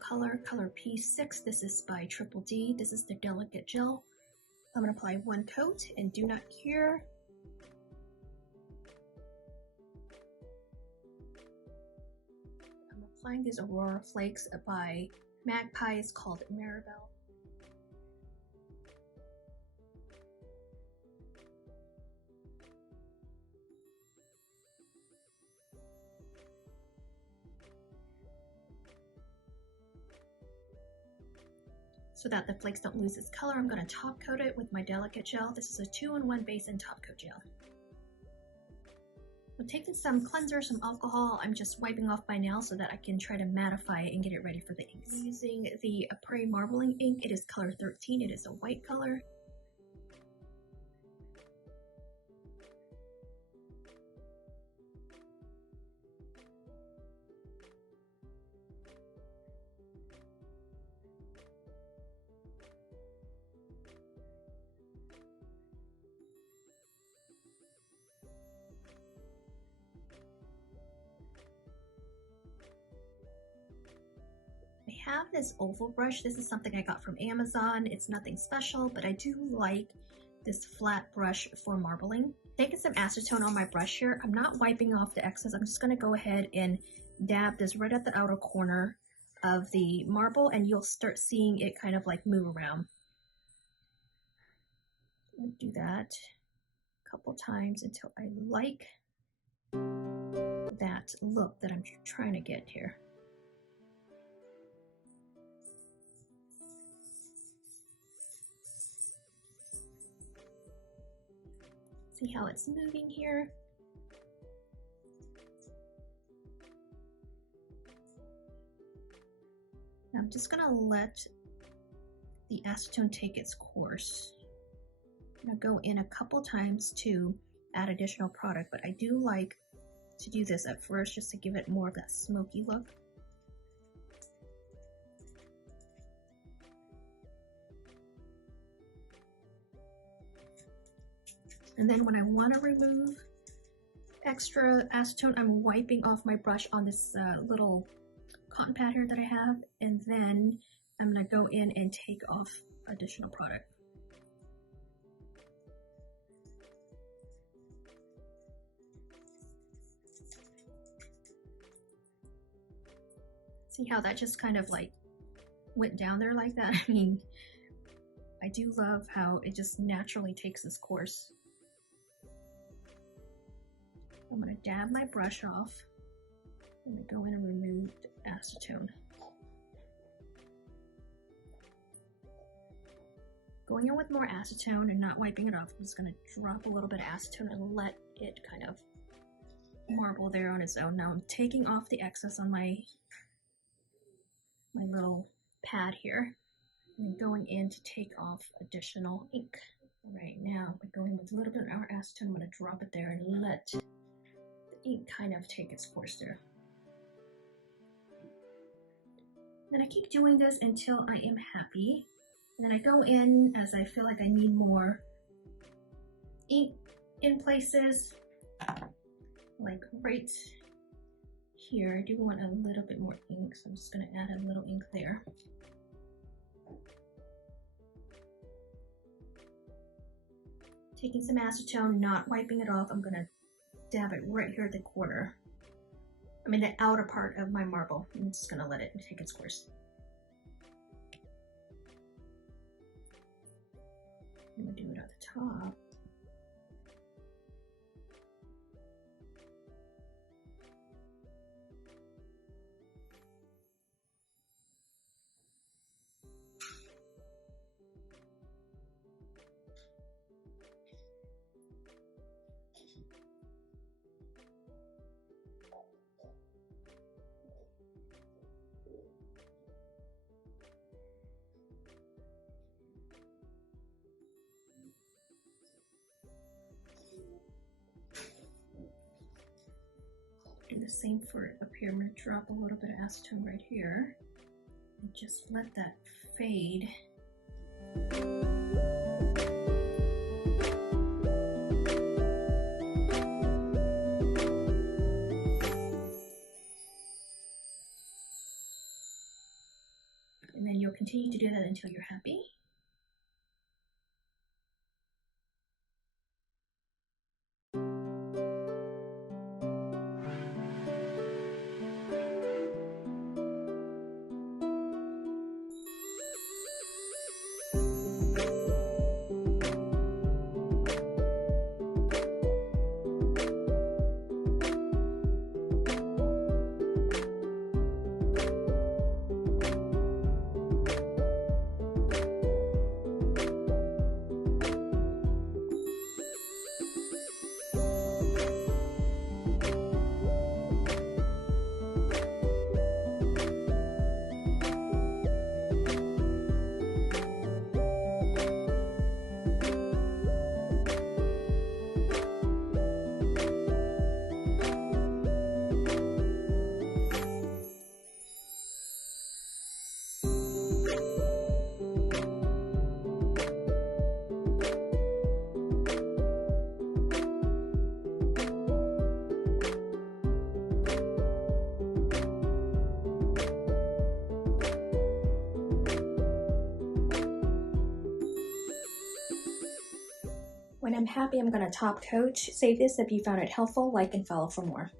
color, color P6. This is by 𝒟𝓾𝓚. This is the delicate gel. I'm going to apply one coat and do not cure. I'm applying these Aurora Flakes by Magpie. It's called Maribel. So that the flakes don't lose its color, I'm going to top coat it with my delicate gel. This is a 2-in-1 base and top coat gel. I'm taking some cleanser, some alcohol. I'm just wiping off my nail so that I can try to mattify it and get it ready for the inks. I'm using the Apres Marbling ink. It is color 13. It is a white color. I have this oval brush. This is something I got from Amazon. It's nothing special, but I do like this flat brush for marbling. Taking some acetone on my brush here. I'm not wiping off the excess. I'm just going to go ahead and dab this right at the outer corner of the marble, and you'll start seeing it kind of like move around. I'm going to do that a couple times until I like that look that I'm trying to get here. See how it's moving here? Now I'm just gonna let the acetone take its course. I'm gonna go in a couple times to add additional product, but I do like to do this at first just to give it more of that smoky look. And then when I want to remove extra acetone, I'm wiping off my brush on this little cotton pad here that I have, and then I'm going to go in and take off additional product. See how that just kind of like went down there like that? I mean, I do love how it just naturally takes this course. I'm going to dab my brush off. I'm going to go in and remove the acetone. Going in with more acetone and not wiping it off, I'm just going to drop a little bit of acetone and let it kind of marble there on its own. Now I'm taking off the excess on my little pad here and going in to take off additional ink. Right now, by going with a little bit more acetone, I'm going to drop it there and let ink kind of take its course there. Then I keep doing this until I am happy. And then I go in as I feel like I need more ink in places. Like right here, I do want a little bit more ink, so I'm just going to add a little ink there. Taking some acetone, not wiping it off, I'm going to dab it right here at the corner. I mean the outer part of my marble. I'm just gonna let it take its course. I'm gonna do it at the top. Do the same for up here. I'm going to drop a little bit of acetone right here and just let that fade. continue to do that until you're happy. When I'm happy, I'm going to top coat. Save this if you found it helpful, like and follow for more.